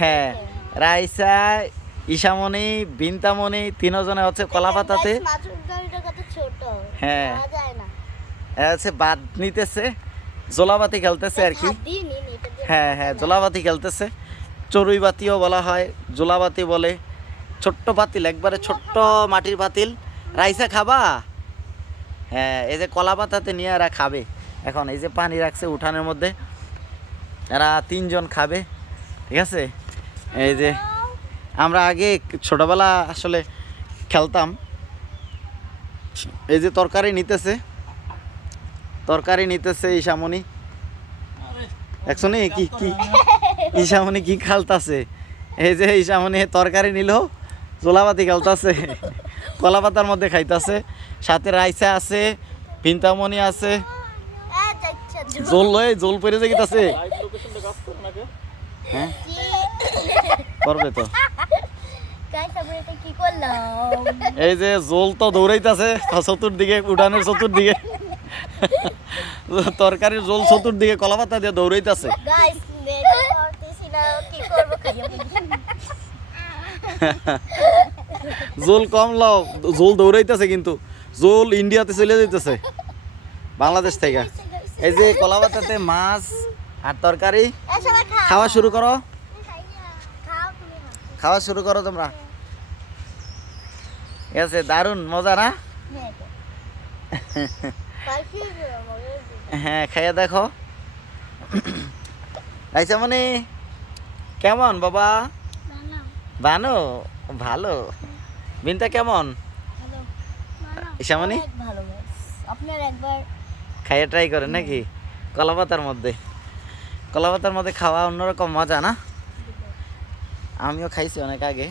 হ্যাঁ রাইসা ঈশামণি বিন্তামণি তিনজনে হচ্ছে কলা পাতাতে হ্যাঁ হচ্ছে বাদ নিতেছে জোলাবাতি খেলতেছে আর কি হ্যাঁ হ্যাঁ জোলাবাতি খেলতেছে চড়ুই বাতিও বলা হয় জোলাবাতি বলে ছোট্ট পাতিল একবারে ছোট্ট মাটির পাতিল রাইসা খাবা হ্যাঁ এই যে কলা পাতাতে নিয়ে এরা খাবে এখন এই যে পানি রাখছে উঠানের মধ্যে এরা তিনজন খাবে ঠিক আছে এই যে আমরা আগে ছোটবেলা আসলে খেলতাম এই যে তরকারি নিতেছে ঈশামণি একশনে কি কি ঈশামণি কি খালতাছে এই যে ঈশামণি তরকারি নিল জোলাবাতি খেলতাছে কলা পাতার মধ্যে খাইতাছে সাথে রাইসা আছে বিন্তামণি আছে জল পড়ে যাইতাছে হ্যাঁ করবে তো এই যে জল তো দৌড়াইতেছে চতুর্দিকে উঠানের চতুর্দিকে তরকারির জল চতুর্দিকে কলা পাতা দিয়ে দৌড়াইতেছে জল কম লাও জল দৌড়াইতেছে কিন্তু জল ইন্ডিয়াতে চলে যাইতেছে বাংলাদেশ থেকে এই যে কলা পাতাতে মাছ আর তরকারি খাওয়া শুরু করো তোমরা ঠিক আছে দারুণ মজা না হ্যাঁ খাইয়া দেখো আইসা মানে কেমন বাবা বানো ভালো বিনটা কেমন ঈশামণি খাইয়া ট্রাই করে নাকি কলা পাতার মধ্যে খাওয়া অন্যরকম মজা না আমিও খাইছি অনেক আগে